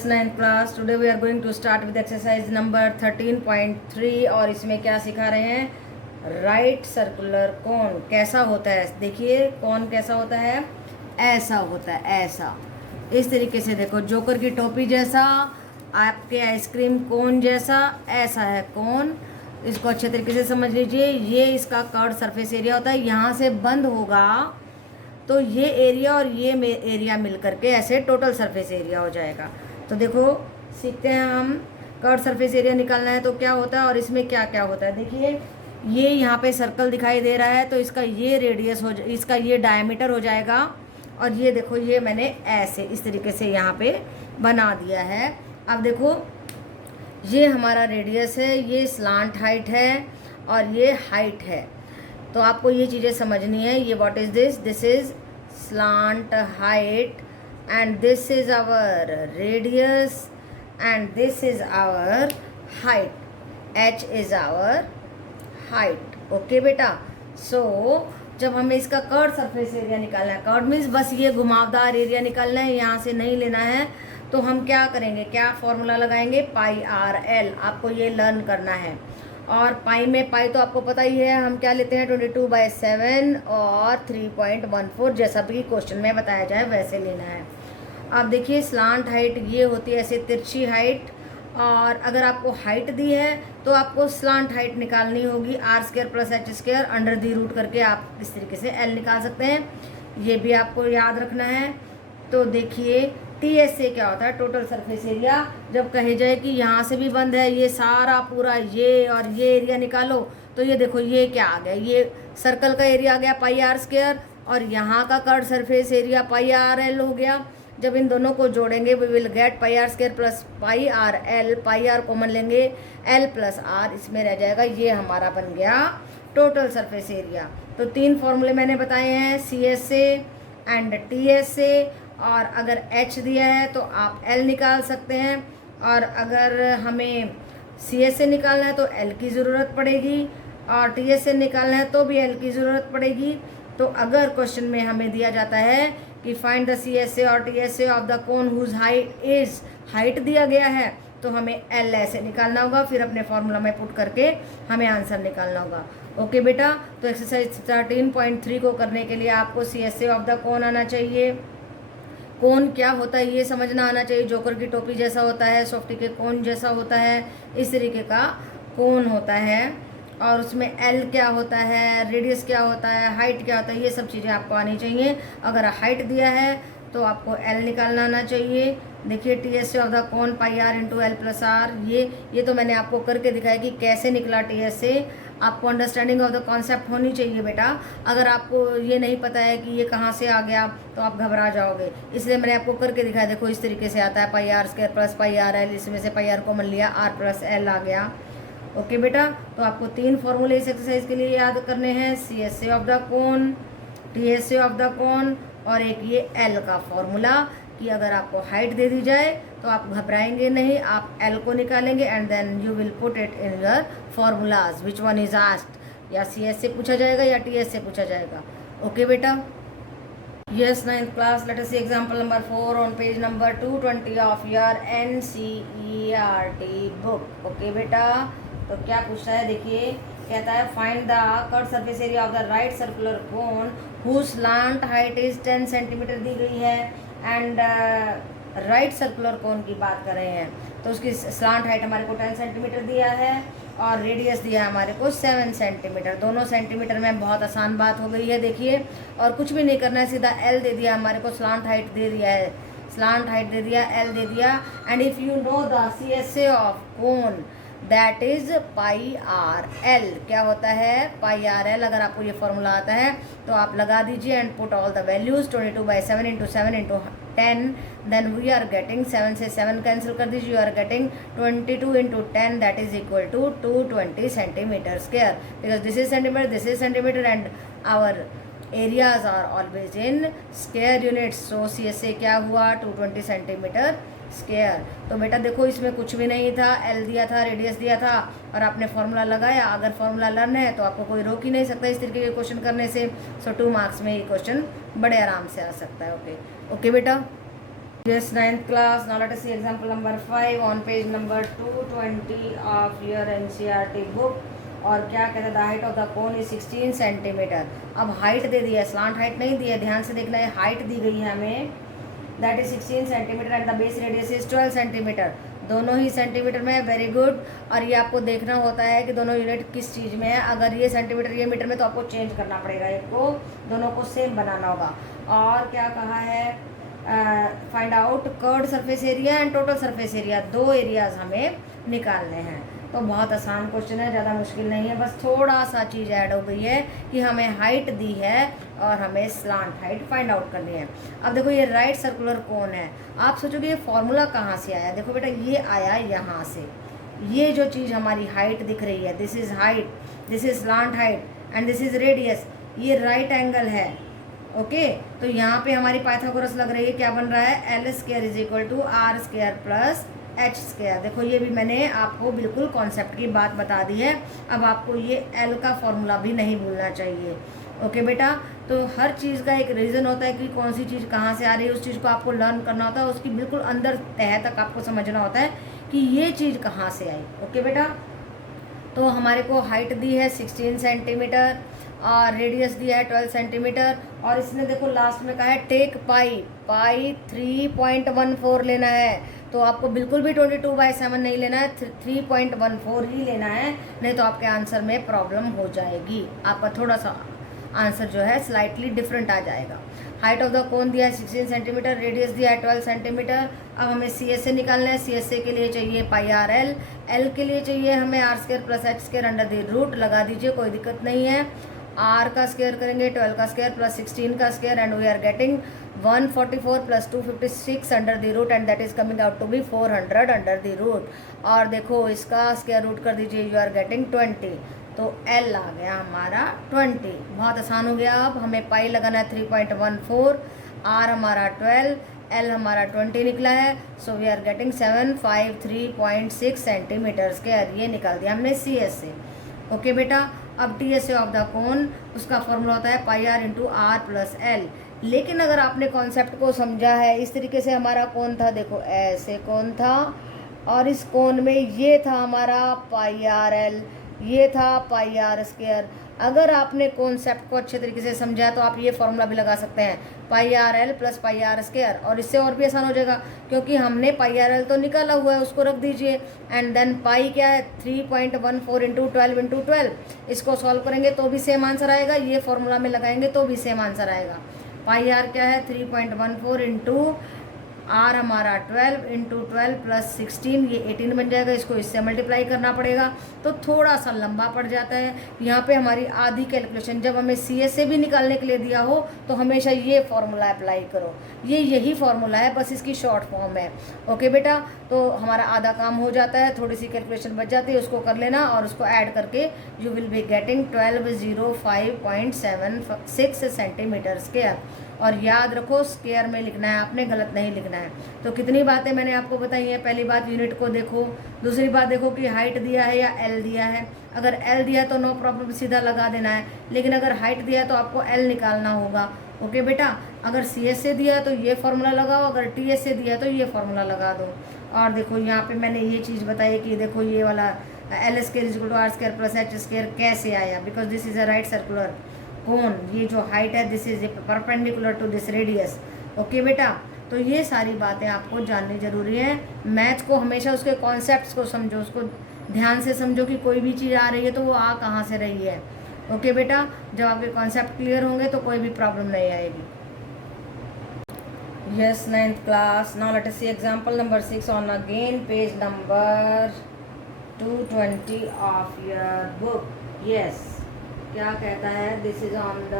Yes ninth class today we are going to start with exercise number 13.3 और इसमें क्या सिखा रहे हैं, राइट सर्कुलर कोन कैसा होता है। देखिए कोन कैसा होता है, ऐसा होता है, ऐसा इस तरीके से। देखो जोकर की टोपी जैसा, आपके आइसक्रीम कोन जैसा, ऐसा है कोन। इसको अच्छे तरीके से समझ लीजिए। ये इसका कर्व सरफेस एरिया होता है। यहाँ से बंद होगा तो ये एरिया और ये एरिया मिल करके ऐसे टोटल सरफेस एरिया हो जाएगा। तो देखो सीखते हैं हम। कर्व सरफेस एरिया निकालना है तो क्या होता है और इसमें क्या क्या होता है। देखिए ये यहाँ पे सर्कल दिखाई दे रहा है तो इसका ये रेडियस हो, इसका ये डायमीटर हो जाएगा। और ये देखो ये मैंने ऐसे इस तरीके से यहाँ पे बना दिया है। अब देखो ये हमारा रेडियस है, ये स्लांट हाइट है और ये हाइट है। तो आपको ये चीज़ें समझनी है। ये what is this, this is slant height and this is our radius and this is our height. H is our height. Okay बेटा। सो जब हमें इसका कर्व सरफेस एरिया निकालना है, कर्व मीन्स बस ये घुमावदार एरिया निकालना है, यहाँ से नहीं लेना है। तो हम क्या करेंगे, क्या फॉर्मूला लगाएंगे, पाई आर एल। आपको ये लर्न करना है। और पाई में पाई तो आपको पता ही है, हम क्या लेते हैं 22/7 और 3.14, जैसा भी क्वेश्चन में बताया जाए वैसे लेना है। अब देखिए स्लांट हाइट ये होती है ऐसे तिरछी हाइट। और अगर आपको हाइट दी है तो आपको स्लांट हाइट निकालनी होगी r² + h² under the root करके आप इस तरीके से l निकाल सकते हैं। ये भी आपको याद रखना है। तो देखिए TS से क्या होता है, टोटल सरफेस एरिया। जब कहे जाए कि यहाँ से भी बंद है, ये सारा पूरा ये और ये एरिया निकालो, तो ये देखो ये क्या आ गया, ये सर्कल का एरिया आ गया πr² और यहाँ का कर्व सरफेस एरिया πrl हो गया। जब इन दोनों को जोड़ेंगे we will get πr² + πrl। πr common लेंगे, l + r इसमें रह जाएगा। ये हमारा बन गया टोटल सरफेस एरिया। तो 3 फॉर्मूले मैंने बताए हैं, CS से एंड TS से। और अगर h दिया है तो आप l निकाल सकते हैं। और अगर हमें CS से निकालना है तो l की ज़रूरत पड़ेगी और TS से निकालना है तो भी l की ज़रूरत पड़ेगी। तो अगर क्वेश्चन में हमें दिया जाता है कि फाइंड द CS और TS of the cone whose height is, height दिया गया है तो हमें l ऐसे निकालना होगा, फिर अपने फॉर्मूला में पुट करके हमें आंसर निकालना होगा। ओके बेटा। तो एक्सरसाइज 13.3 को करने के लिए आपको CS ऑफ द कोन आना चाहिए। कोन क्या होता है ये समझना आना चाहिए। जोकर की टोपी जैसा होता है, सॉफ्टी के कोन जैसा होता है, इस तरीके का कोन होता है। और उसमें एल क्या होता है, रेडियस क्या होता है, हाइट क्या होता है, ये सब चीज़ें आपको आनी चाहिए। अगर हाइट दिया है तो आपको एल निकालना आना चाहिए। देखिए TS of the cone πr × l + r। ये तो मैंने आपको करके दिखाया कि कैसे निकला TS से। आपको अंडरस्टैंडिंग ऑफ द कॉन्सेप्ट होनी चाहिए बेटा। अगर आपको ये नहीं पता है कि ये कहाँ से आ गया तो आप घबरा जाओगे, इसलिए मैंने आपको करके दिखाया। देखो इस तरीके से आता है πr² + πrl, इसमें से πr कॉमन लिया, r + l आ गया। ओके बेटा। तो आपको 3 फॉर्मूले इस एक्सरसाइज के लिए याद करने हैं, CS of the cone, TS of the कोन और एक ये L का फॉर्मूला। कि अगर आपको हाइट दे दी जाए तो आप घबराएंगे नहीं, आप L को निकालेंगे and then you will put it in your formulas which one is asked. या CS से पूछा जाएगा या TS से पूछा जाएगा। ओके बेटा। Yes ninth class, let us see example number 4 on page number 220 of your NCERT book. Okay बेटा। तो क्या पूछता है, देखिए कहता है find the curve surface area of the right circular cone whose slant height is 10 centimetre दी गई है एंड राइट सर्कुलर कोन की बात कर रहे हैं। तो उसकी स्लांट हाइट हमारे को 10 सेंटीमीटर दिया है और रेडियस दिया है हमारे को 7 सेंटीमीटर। दोनों सेंटीमीटर में बहुत आसान बात हो गई है। देखिए और कुछ भी नहीं करना है, सीधा L दे दिया हमारे को, स्लांट हाइट दे दिया है, स्लांट हाइट दे दिया, L दे दिया। And if you know the CS of cone that is πrl। क्या होता है, πrl। अगर आपको ये फॉर्मूला आता है तो आप लगा दीजिए and put all the values. 22/7 × 7 × 10, then we are getting 7 से 7 कैंसिल कर दीजिए, you are getting 22 × 10 that is equal to 220 centimetre square. Because this is centimetre, this is centimetre and our areas are always in square units. So CS से क्या हुआ, 220 centimetre square. तो बेटा देखो इसमें कुछ भी नहीं था, L दिया था, रेडियस दिया था और आपने फॉर्मूला लगाया। अगर फॉर्मूला लर्न है तो आपको कोई रोक ही नहीं सकता इस तरीके के क्वेश्चन करने से। सो 2 मार्क्स में ये क्वेश्चन बड़े आराम से आ सकता है। ओके बेटा। Yes, ninth class. Now let us see example number 5 on page number 220 of your NCERT book. और क्या कहते हैं, the height of the cone is 16 centimetre. अब हाइट दे दी है, स्लांट हाइट नहीं दी है, ध्यान से देखना है। हाइट दी गई है हमें, that is 16 centimetre and the base radius is 12 centimetre. दोनों ही सेंटीमीटर में है, वेरी गुड। और ये आपको देखना होता है कि दोनों यूनिट किस चीज़ में है। अगर ये सेंटीमीटर ये मीटर में तो आपको चेंज करना पड़ेगा, एक को दोनों को सेम बनाना होगा। और क्या कहा है, find out curved surface area and total surface area, दो एरियाज हमें निकालने हैं। तो बहुत आसान क्वेश्चन है, ज़्यादा मुश्किल नहीं है, बस थोड़ा सा चीज़ ऐड हो गई है कि हमें हाइट दी है और हमें स्लांट हाइट फाइंड आउट करनी है। अब देखो ये राइट सर्कुलर कोन है, आप सोचोगे ये फॉर्मूला कहाँ से आया। देखो बेटा ये आया यहाँ से, ये जो चीज़ हमारी हाइट दिख रही है, this is height, this is slant height and this is radius, ये राइट एंगल है। ओके तो यहाँ पे हमारी पाइथागोरस लग रही है, क्या बन रहा है, L square is equal to R square plus H square. देखो ये भी मैंने आपको बिल्कुल कॉन्सेप्ट की बात बता दी है। अब आपको ये एल का फॉर्मूला भी नहीं भूलना चाहिए। ओके बेटा, तो हर चीज़ का एक रीज़न होता है कि कौन सी चीज़ कहाँ से आ रही है, उस चीज़ को आपको लर्न करना होता है, उसकी बिल्कुल अंदर तह तक आपको समझना होता है कि ये चीज़ कहाँ से आई। ओके बेटा, तो हमारे को हाइट दी है 16 सेंटीमीटर और रेडियस दिया है 12 सेंटीमीटर। और इसने देखो लास्ट में कहा है टेक पाई 3.14 लेना है। तो आपको बिल्कुल भी 22/7 नहीं लेना है, 3.14 ही लेना है, नहीं तो आपके आंसर में प्रॉब्लम हो जाएगी। आपका थोड़ा सा आंसर जो है स्लाइटली डिफरेंट आ जाएगा। हाइट ऑफ द कोन दिया है 16 सेंटीमीटर, रेडियस दिया है 12 सेंटीमीटर। अब हमें सी एस ए निकालना है। सी एस ए के लिए चाहिए पाई आर एल, एल के लिए चाहिए हमें R square plus H square under the root, लगा दीजिए कोई दिक्कत नहीं है। आर का स्क्वायर करेंगे 12 का स्क्वायर प्लस 16 का square and we are getting 144 plus 256 under the root and that is coming out to be 400 under the root. और देखो इसका स्क्वायर रूट कर दीजिए, यू आर गेटिंग 20, तो एल आ गया हमारा 20। बहुत आसान हो गया। अब हमें पाई लगाना है 3.14, आर हमारा 12, एल हमारा 20 निकला है, so we are getting 753.6 centimetre square. ये निकाल दिया हमने सी एस से। ओके बेटा, अब T S A of the cone, उसका फॉर्मूला होता है pi R into R plus L. लेकिन अगर आपने कॉन्सेप्ट को समझा है, इस तरीके से हमारा कोन था, देखो ऐसे कोन था और इस कोन में ये था हमारा पाई आर एल, ये था पाई आर स्क्वायर। अगर आपने कॉन्सेप्ट को अच्छे तरीके से समझा तो आप ये फॉर्मूला भी लगा सकते हैं, pi R L plus pi R square. और इससे और भी आसान हो जाएगा क्योंकि हमने पाई आर एल तो निकाला हुआ है, उसको रख दीजिए एंड देन पाई क्या है 3.14 इंटू 12 इंटू 12। इसको सॉल्व करेंगे तो भी सेम आंसर आएगा, ये फॉर्मूला में लगाएंगे तो भी सेम आंसर आएगा। पाई आर क्या है 3.14 इंटू आर हमारा 12 इंटू 12 प्लस 16, ये 18 बन जाएगा। इसको इससे मल्टीप्लाई करना पड़ेगा तो थोड़ा सा लंबा पड़ जाता है। यहाँ पे हमारी आधी कैलकुलेशन, जब हमें सी एस से भी निकालने के लिए दिया हो तो हमेशा ये फॉर्मूला अप्लाई करो, ये यही फॉर्मूला है, बस इसकी शॉर्ट फॉर्म है। ओके बेटा, तो हमारा आधा काम हो जाता है, थोड़ी सी कैलकुलेशन बच जाती है, उसको कर लेना और उसको ऐड करके you will be getting 1205.76 centimetre square. और याद रखो स्क्वायर में लिखना है आपने, गलत नहीं लिखना है। तो कितनी बातें मैंने आपको बताई हैं। पहली बात यूनिट को देखो, दूसरी बात देखो कि हाइट दिया है या एल दिया है। अगर एल दिया तो नो प्रॉब्लम, सीधा लगा देना है, लेकिन अगर हाइट दिया तो आपको एल निकालना होगा। ओके बेटा, अगर सी एस से दिया तो ये फॉर्मूला लगाओ, अगर टी एस से दिया तो ये फॉर्मूला लगा दो। और देखो यहाँ पे मैंने ये चीज़ बताई कि देखो ये वाला L square is equal to R square plus H square कैसे आया, because this is a right circular cone, ये जो हाइट है this is perpendicular to this radius. Okay बेटा, तो ये सारी बातें आपको जाननी जरूरी है। मैथ को हमेशा उसके कॉन्सेप्ट्स को समझो, उसको ध्यान से समझो कि कोई भी चीज़ आ रही है तो वो आ कहाँ से रही है। ओके बेटा, जब आपके कॉन्सेप्ट क्लियर होंगे तो कोई भी प्रॉब्लम नहीं आएगी। Yes, 9th class. Now let us see example number 6 on again page number 220 of your book. Yes, क्या कहता है, this is on the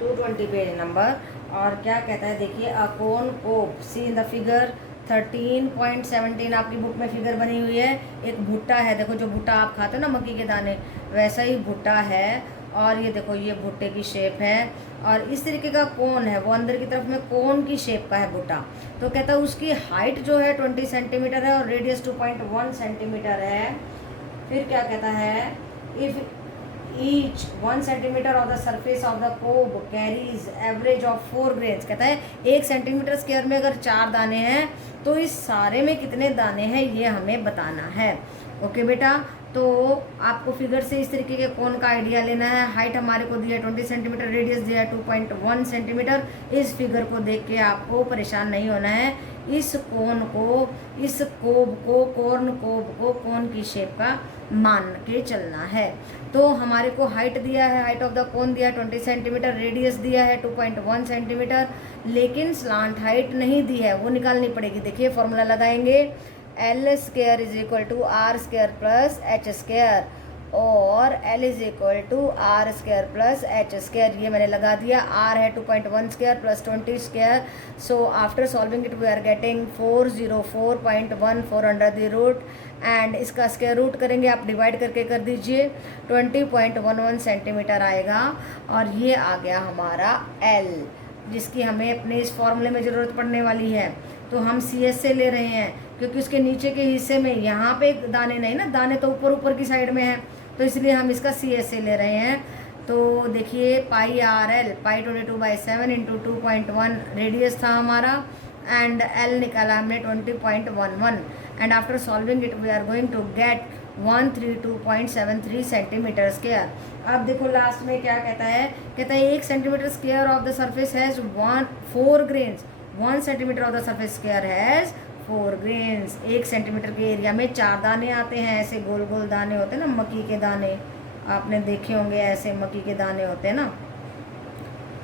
220 page number. और क्या कहता है, देखिए अ कोन कोप, सी इन द फिगर 13.17 आपकी बुक में फिगर बनी हुई है। एक भुट्टा है, देखो जो भुट्टा आप खाते हो ना मक्की के दाने, वैसा ही भुट्टा है। और ये देखो ये भुट्टे की शेप है और इस तरीके का कोन है, वो अंदर की तरफ में कोन की शेप का है भुट्टा। तो कहता है उसकी हाइट जो है 20 सेंटीमीटर है और रेडियस 2.1 सेंटीमीटर है। फिर क्या कहता है, each 1 centimetre of the surface of the cob carries average of 4 grains. कहता है 1 सेंटीमीटर स्क्वायर में अगर 4 दाने हैं तो इस सारे में कितने दाने हैं ये हमें बताना है। ओके बेटा, तो आपको फिगर से इस तरीके के कोन का आइडिया लेना है। हाइट हमारे को दिया 20 सेंटीमीटर, रेडियस दिया 2.1 सेंटीमीटर। इस फिगर को देख के आपको परेशान नहीं होना है। इस कोन को, इस कोब को, कॉर्न कोब को कोन की शेप का मान के चलना है। तो हमारे को हाइट दिया है, हाइट ऑफ द कोन दिया है 20 सेंटीमीटर, रेडियस दिया है 2.1 सेंटीमीटर, लेकिन स्लांट हाइट नहीं दी है, वो निकालनी पड़ेगी। देखिए फॉर्मूला लगाएंगे, L square is equal to R square plus H square, और L is equal to R square plus H square. ये मैंने लगा दिया। आर है 2.1 square plus 20 square. So after solving it we are getting 404.14 under the root, and इसका square root करेंगे, आप divide करके कर दीजिए, 20.11 सेंटीमीटर आएगा। और ये आ गया हमारा एल, जिसकी हमें अपने इस फॉर्मूले में ज़रूरत पड़ने वाली है। तो हम सी एस से ले रहे हैं क्योंकि उसके नीचे के हिस्से में यहाँ पे दाने नहीं ना, दाने तो ऊपर ऊपर की साइड में हैं, तो इसलिए हम इसका सी एस से ले रहे हैं। तो देखिए pi R L, pi 22/7 into 2.1 radius था हमारा, एंड एल निकाला हमने 20.11, and after solving it we are going to get 132.73 centimetre square. अब देखो लास्ट में क्या कहता है, कहता है 1 centimetre square of the surface has 4 grains, 1 centimetre of the surface square has 4 grains. 1 centimetre के एरिया में 4 दाने आते हैं, ऐसे गोल गोल दाने होते हैं ना, मक्की के दाने, आपने देखे होंगे ऐसे मक्की के दाने होते हैं ना।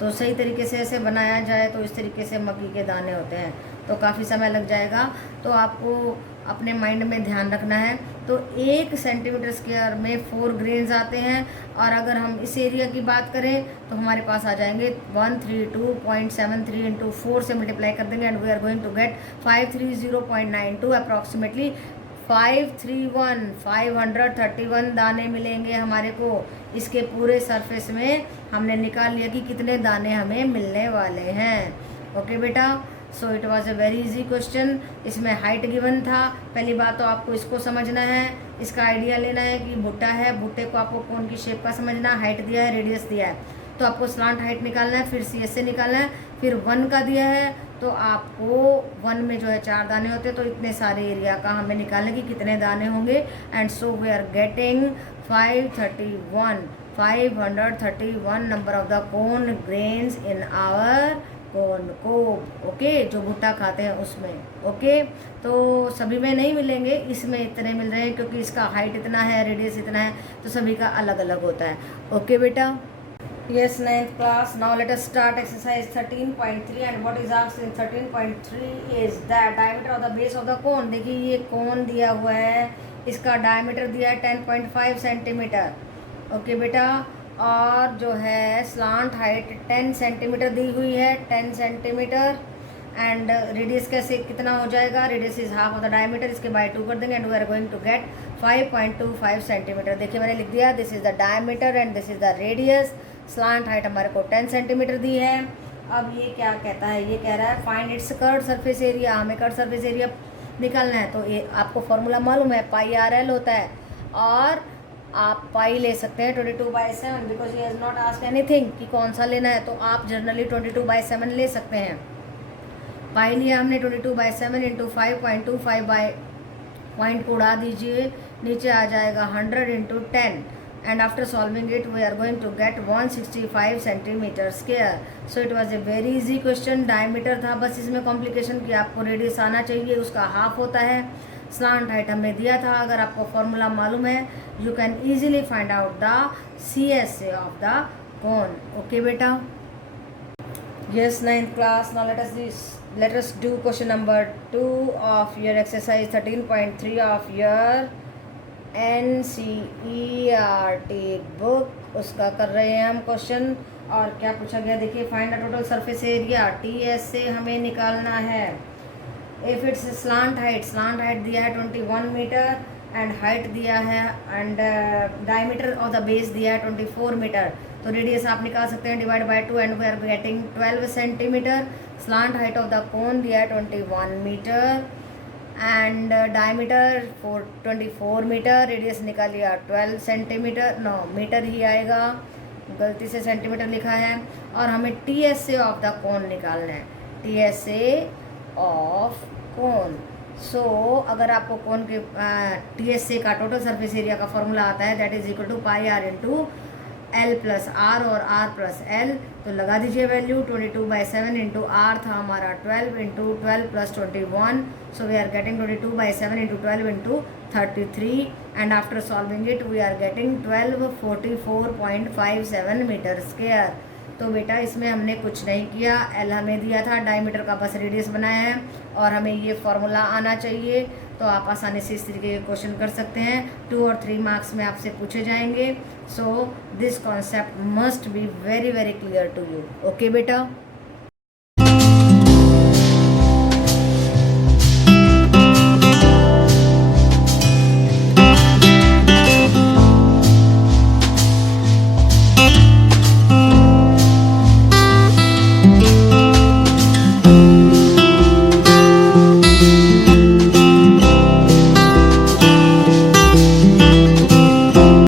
तो सही तरीके से ऐसे बनाया जाए तो इस तरीके से मक्की के दाने होते हैं, तो काफ़ी समय लग जाएगा। तो आपको अपने माइंड में ध्यान रखना है। तो 1 सेंटीमीटर स्क्वायर में 4 ग्रेन्स आते हैं, और अगर हम इस एरिया की बात करें तो हमारे पास आ जाएंगे 132.73 इंटू 4 से मल्टीप्लाई कर देंगे, and we are going to get 530.92 approximately 531 दाने मिलेंगे हमारे को। इसके पूरे सरफेस में हमने निकाल लिया कि कितने दाने हमें मिलने वाले हैं। ओके बेटा, so it was a very easy question. इसमें हाइट गिवन था। पहली बात तो आपको इसको समझना है, इसका आइडिया लेना है कि भुट्टा है, भुट्टे को आपको कौन की शेप का समझना है, हाइट दिया है, रेडियस दिया है, तो आपको स्लांट हाइट निकालना है, फिर सी एस से निकालना है, फिर 1 का दिया है तो आपको 1 में जो है 4 दाने होते हैं, तो इतने सारे एरिया का हमें निकालना कि कितने दाने होंगे, and so we are getting 531 number of the cone grains in our cone को। ओके, जो भुट्टा खाते हैं उसमें। ओके, तो सभी में नहीं मिलेंगे, इसमें इतने मिल रहे हैं क्योंकि इसका हाइट इतना है, रेडियस इतना है, तो सभी का अलग अलग होता है। ओके बेटा, yes, 9th class. Now let us start exercise 13.3, and what is asked in 13.3 is that diameter of the base of the cone। देखिए ये कोन दिया हुआ है, इसका डायमीटर दिया है 10.5 सेंटीमीटर। ओके बेटा, और जो है स्लांट हाइट 10 सेंटीमीटर दी हुई है, 10 सेंटीमीटर, एंड रेडियस कैसे कितना हो जाएगा, radius is half of the diameter, इसके बाय 2 कर देंगे, and we are going to get 5.25 centimetre. देखिए मैंने लिख दिया, this is the diameter and this is the radius. Slant height हमारे को 10 सेंटीमीटर दी है। अब ये क्या कहता है, ये कह रहा है find its curve surface area. हमें कर्व सरफेस एरिया निकालना है, तो ये आपको फॉर्मूला मालूम है, पाई आर एल होता है, और आप पाई ले सकते हैं 22/7, because he has not asked anything कि कौन सा लेना है, तो आप जनरली 22/7 ले सकते हैं। पाई लिया हमने 22/7 इंटू 5.25 बाई पॉइंट को उड़ा दीजिए, नीचे आ जाएगा 100 into 10, and after solving it we are going to get 165 centimetre square. So it was a very easy question. Diameter था, बस इसमें कॉम्प्लिकेशन की आपको रेडियस आना चाहिए, उसका हाफ होता है। स्लांट हाइट हमने दिया था, अगर आपको फॉर्मूला मालूम है you can easily find out the C S A of the cone. Okay बेटा, yes, 9th class. Now let us do question number 2 of your exercise 13.3 of your NCERT book। उसका कर रहे हैं हम क्वेश्चन। और क्या पूछा गया, देखिए find the total surface area, TS से हमें निकालना है। इफ इट्स स्लांट हाइट दिया है 21 मीटर, एंड हाइट दिया है, and diameter of the base दिया है 24 मीटर, तो रेडियस आप निकाल सकते हैं, divide by 2, and we are getting 12 centimetre. Slant height of the cone दिया है 21 metre, and diameter 424 metre, radius निकाल लिया 12 सेंटीमीटर, नो मीटर ही आएगा, गलती से सेंटीमीटर लिखा है। और हमें TSA ऑफ द कोन निकालना है, TSA ऑफ कोन। सो अगर आपको कोन के TSA का टोटल सरफेस एरिया का फॉर्मूला आता है that is equal to pi R into L plus R और R प्लस L, तो लगा दीजिए वैल्यू। 22/7 इंटू आर था हमारा 12 into 12 plus 21, so we are getting 22/7 into 12 into 33 and after solving it we are getting 1244.57 metre square. तो बेटा इसमें हमने कुछ नहीं किया, L हमें दिया था, डायमीटर का बस रेडियस बनाया है और हमें ये फॉर्मूला आना चाहिए। तो आप आसानी से इस तरीके के क्वेश्चन कर सकते हैं, 2 और 3 मार्क्स में आपसे पूछे जाएंगे। So this concept must be very very clear to you. Okay बेटा।